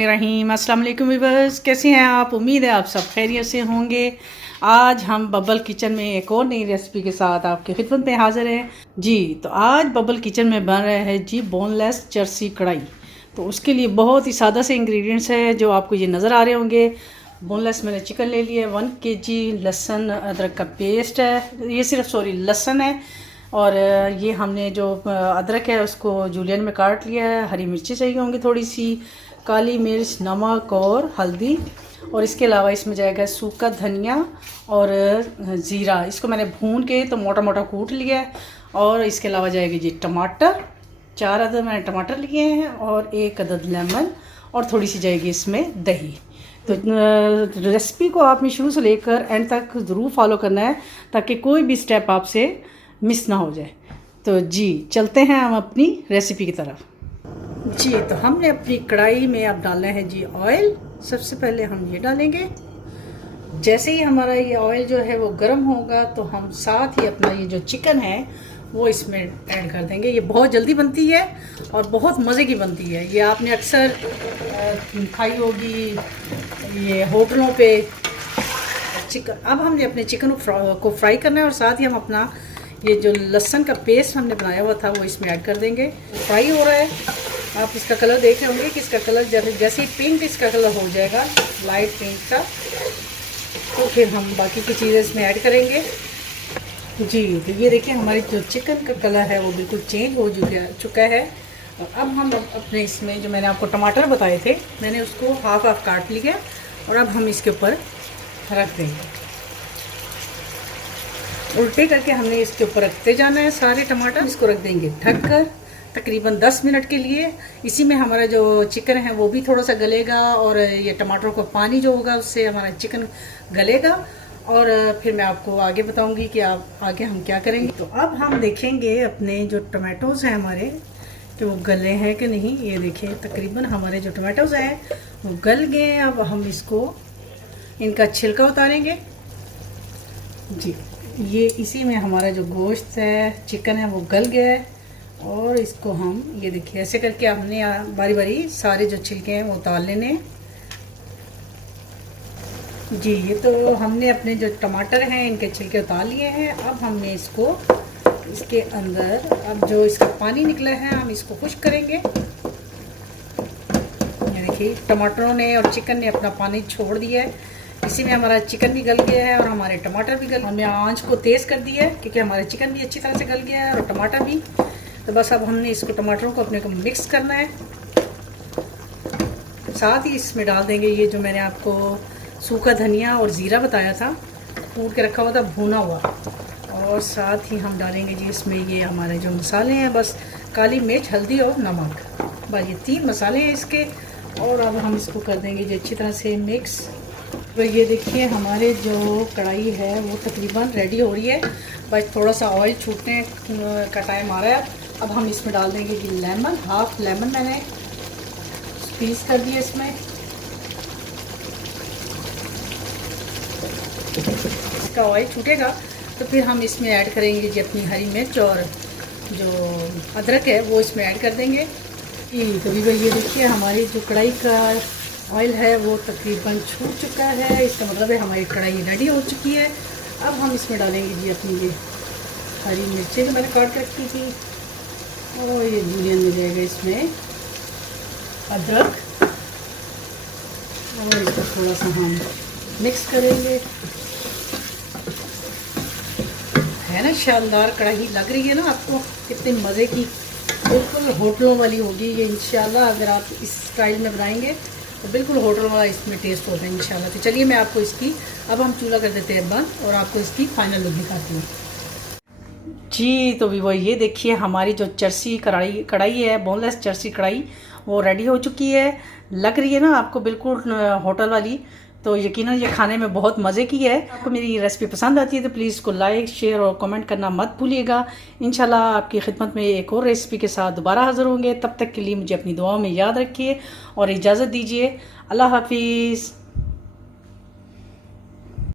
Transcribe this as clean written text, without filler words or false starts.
रहीम अस्सलाम वालेकुम व्यूअर्स, कैसे हैं आप? उम्मीद है आप सब खैरियत से होंगे। आज हम बबल किचन में एक और नई रेसिपी के साथ आपकी खिदमत में हाज़िर हैं जी। तो आज बबल किचन में बन रहा है जी बोनलेस चरसी कढ़ाई। तो उसके लिए बहुत ही सादा से इंग्रेडिएंट्स है जो आपको ये नज़र आ रहे होंगे। बोनलेस मैंने चिकन ले लिया है, 1 kg लहसुन अदरक का पेस्ट है, ये सिर्फ लहसुन है। और ये हमने जो अदरक है उसको जूलियन में काट लिया है। हरी मिर्ची चाहिए होंगी थोड़ी सी, काली मिर्च, नमक और हल्दी। और इसके अलावा इसमें जाएगा सूखा धनिया और ज़ीरा। इसको मैंने भून के तो मोटा मोटा कूट लिया है। और इसके अलावा जाएगी जी टमाटर, 4 अदद मैंने टमाटर लिए हैं और 1 अदद लेमन। और थोड़ी सी जाएगी इसमें दही। तो रेसिपी को आपने शुरू से लेकर एंड तक ज़रूर फॉलो करना है ताकि कोई भी स्टेप आपसे मिस ना हो जाए। तो जी चलते हैं हम अपनी रेसिपी की तरफ। जी तो हमने अपनी कढ़ाई में अब डालना है जी ऑयल। सबसे पहले हम ये डालेंगे। जैसे ही हमारा ये ऑयल जो है वो गर्म होगा तो हम साथ ही अपना ये जो चिकन है वो इसमें ऐड कर देंगे। ये बहुत जल्दी बनती है और बहुत मज़े की बनती है। ये आपने अक्सर खाई होगी ये होटलों पे चिकन। अब हमने अपने चिकन को फ्राई करना है और साथ ही हम अपना ये जो लहसुन का पेस्ट हमने बनाया हुआ था वो इसमें ऐड कर देंगे। फ्राई हो रहा है, आप इसका कलर देख रहे होंगे कि इसका कलर जैसे ही पिंक इसका कलर हो जाएगा, लाइट पिंक का, तो फिर हम बाकी की चीज़ें इसमें ऐड करेंगे जी। तो ये देखिए हमारी जो चिकन का कलर है वो बिल्कुल चेंज हो चुका है। और अब हम अपने इसमें जो मैंने आपको टमाटर बताए थे मैंने उसको हाफ काट लिया और अब हम इसके ऊपर रख देंगे। उल्टे करके हमने इसके ऊपर रखते जाना है सारे टमाटर। इसको रख देंगे ढककर तकरीबन 10 मिनट के लिए। इसी में हमारा जो चिकन है वो भी थोड़ा सा गलेगा और ये टमाटरों का पानी जो होगा उससे हमारा चिकन गलेगा। और फिर मैं आपको आगे बताऊंगी कि आप आगे हम क्या करेंगे। तो अब हम देखेंगे अपने जो टमाटोज़ हैं हमारे कि वो गले हैं कि नहीं। ये देखिए तकरीबन हमारे जो टमाटोज़ हैं वो गल गए हैं। अब हम इसको इनका छिलका उतारेंगे जी। ये इसी में हमारा जो गोश्त है चिकन है वो गल गया है। और इसको हम ये देखिए ऐसे करके हमने बारी बारी सारे जो छिलके हैं वो उतार लेने जी। ये तो हमने अपने जो टमाटर हैं इनके छिलके उतार लिए हैं। अब हमने इसको इसके अंदर अब जो इसका पानी निकला है हम इसको खुश्क करेंगे। ये देखिए टमाटरों ने और चिकन ने अपना पानी छोड़ दिया है। इसी में हमारा चिकन भी गल गया है और हमारे टमाटर भी हमने आंच को तेज़ कर दिया है क्योंकि हमारा चिकन भी अच्छी तरह से गल गया है और टमाटर भी। तो बस अब हमने इसको टमाटरों को अपने को मिक्स करना है। साथ ही इसमें डाल देंगे ये जो मैंने आपको सूखा धनिया और ज़ीरा बताया था, कूट के रखा हुआ था भुना हुआ। और साथ ही हम डालेंगे जी इसमें ये हमारे जो मसाले हैं, बस काली मिर्च, हल्दी और नमक। बस ये 3 मसाले हैं इसके। और अब हम इसको कर देंगे जी अच्छी तरह से मिक्स। तो ये देखिए हमारे जो कढ़ाई है वो तकरीबन रेडी हो रही है। बस थोड़ा सा ऑयल छूटने का टाइम आ रहा है। अब हम इसमें डाल देंगे कि लेमन, हाफ लेमन मैंने स्क्वीज कर दिया इसमें। इसका ऑयल छूटेगा तो फिर हम इसमें ऐड करेंगे जी अपनी हरी मिर्च और जो अदरक है वो इसमें ऐड कर देंगे जी। तो भी भाई ये देखिए हमारी जो कढ़ाई का ऑयल है वो तकरीबन छूट चुका है। इसका मतलब है हमारी कढ़ाई रेडी हो चुकी है। अब हम इसमें डालेंगे जी अपनी ये हरी मिर्चें जो मैंने काट के रखी थी और ये जूलियन मिल जाएगा इसमें अदरक। और इसको थोड़ा सा हम मिक्स करेंगे। है ना शानदार कढ़ाई लग रही है ना आपको, कितने मज़े की, बिल्कुल होटलों वाली होगी ये इंशाल्लाह। अगर आप इस स्टाइल में बनाएंगे तो बिल्कुल होटल वाला इसमें टेस्ट होता है इंशाल्लाह। तो चलिए मैं आपको इसकी अब हम चूल्हा कर देते हैं बंद और आपको इसकी फाइनल लुक दिखाती हूँ जी। तो भी वो ये देखिए हमारी जो चरसी कढ़ाई है, बोनलेस चरसी कढ़ाई, वो रेडी हो चुकी है। लग रही है ना आपको बिल्कुल होटल वाली। तो यकीनन ये खाने में बहुत मज़े की है। आपको मेरी रेसिपी पसंद आती है तो प्लीज़ इसको लाइक, शेयर और कमेंट करना मत भूलिएगा। इंशाल्लाह आपकी खिदमत में एक और रेसिपी के साथ दोबारा हाज़िर होंगे। तब तक के लिए मुझे अपनी दुआओं में याद रखिए और इजाज़त दीजिए। अल्लाह हाफिज़।